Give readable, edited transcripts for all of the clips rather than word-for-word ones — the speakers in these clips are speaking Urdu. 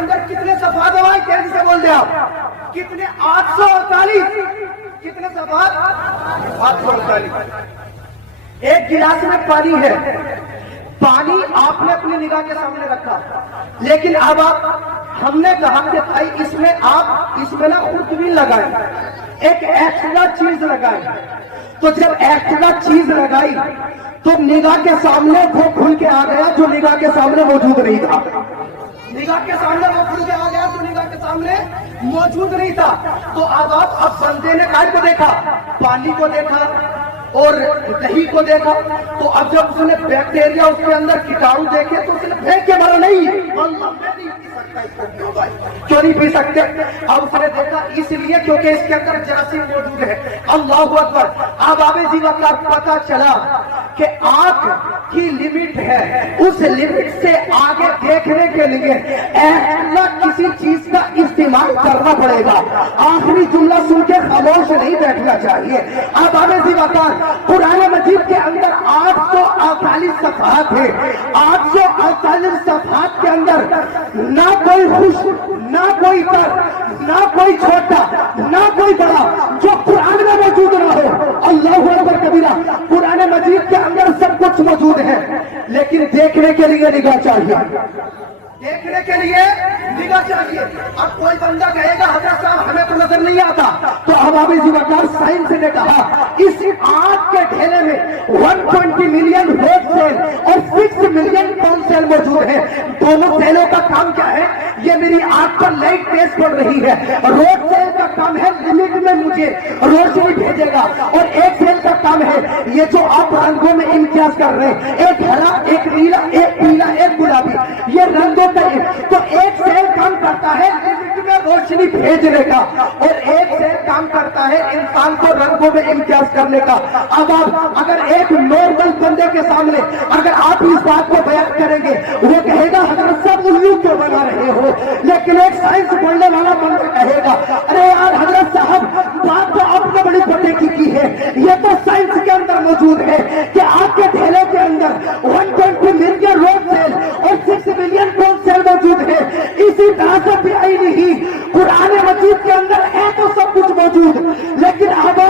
اندر کتنے صفحات ہیں؟ تیزی سے بول دیں آپ، کتنے؟ 848. کتنے صفحات؟ 848. ایک گلاس میں پانی ہے، پانی آپ نے اپنی نگاہ کے سامنے رکھا، لیکن اب ہم نے کہا کہ بھائی اس میں آپ اس میں نا خود بھی لگائیں، ایک ایکسٹرا چیز لگائیں. تو جب ایکسٹرا چیز لگائی تو نگاہ کے سامنے وہ کھل کے آ گیا جو نگاہ کے سامنے موجود نہیں تھا. نگاہ کے سامنے وہ کھل کے آ گیا جو نگاہ کے سامنے موجود نہیں تھا. تو اب بندے نے کائے کو دیکھا؟ پانی کو دیکھا اور دہی کو دیکھا. تو اب جب اس نے بیکٹیریا اس کے اندر کیٹاڑو دیکھے تو اس نے پھینک کے مارا نہیں، کیوں نہیں پی سکتے؟ اب اس نے دیکھا اس لیے کیونکہ اس کے اندر جراثیم موجود ہے. اللہ اکبر. اب آبے جی وقت پتا چلا کہ آنکھ کی لمٹ ہے، اس لمٹ سے آگے دیکھنے کے لیے ایسا کسی چیز کا استعمال کرنا پڑے گا. آخری جملہ سن کے خاموش نہیں بیٹھنا چاہیے. اب آبے جی وقت قرآن مجید کے اندر 848 صفحات ہیں. 848 صفحات کے اندر نہ کوئی خوش، نہ کوئی تر، نہ کوئی چھوٹا، نہ کوئی بڑا جو قرآن میں موجود نہ ہو. اللہ اکبر کبیرہ. قرآن مجید کے اندر سب کچھ موجود ہے، لیکن دیکھنے کے لیے نگاہ چاہیے، دیکھنے کے لیے نگاہ چاہیے. اب کوئی بندہ کہے گا حضرت صاحب ہمیں تو نظر نہیں آتا، تو ہمارے ذمہ سائنس نے کہا اس آنکھ کے ڈھیلے میں 120 ملین روڈ سیل اور 6 ملین کون سیل موجود ہے. دونوں سیلوں کا کام کیا ہے؟ یہ میری آنکھ پر لائٹ تیز پڑ رہی ہے. روڈ سیل کا کام ہے لمٹ میں مجھے روشنی بھیجے گا، اور ایک سیل کا کام ہے یہ جو آپ رنگوں میں امتیاز کر رہے ہیں، ایک ہرا، ایک نیلا، ایک پیلا، ایک گلابی، یہ رنگوں کا ہے. تو ایک سیل کام کرتا ہے لمٹ میں روشنی بھیجنے کا، اور ایک سیل کام کرتا ہے انسان کو رنگوں میں امتیاز کرنے کا. اب آپ اگر ایک نارمل بندے کے سامنے اگر آپ اس بات کو بیان کریں گے، وہ کہے گا حضرت صاحب الو کیوں بنا رہے ہو؟ لیکن ایک سائنس پڑھنے والا بندہ کہے گا ارے یار حضرت صاحب بات تو آپ نے بڑی پتے کی ہے، یہ تو سائنس کے اندر موجود ہے کہ آپ کے ڈھیلے کے اندر 120 ملین روڈ سیل اور 6 ملین کون سیل موجود ہے. اسی طرح سے بھی آئی نہیں قرآن مجید کے اندر ہے تو سب کچھ موجود، لیکن اب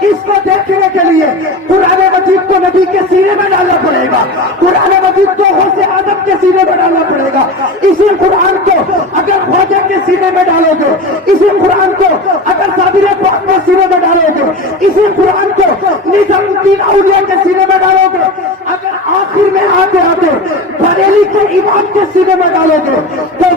اس کو دیکھنے کے لیے قرآن مجید کو نبی کے سینے میں ڈالنا پڑے گا، قرآن مجید کو غوث اعظم کے سینے میں ڈالنا پڑے گا. اسی قرآن کو اگر خواجہ کے سینے میں ڈالو گے، اسی قرآن کو اگر صابر پاک کے سینے میں ڈالو گے، اسی قرآن کو نظام الدین اولیاء کے سینے میں ڈالو گے، اگر آخر میں آتے آتے بریلی کے امام کے سینے میں ڈالو گے تو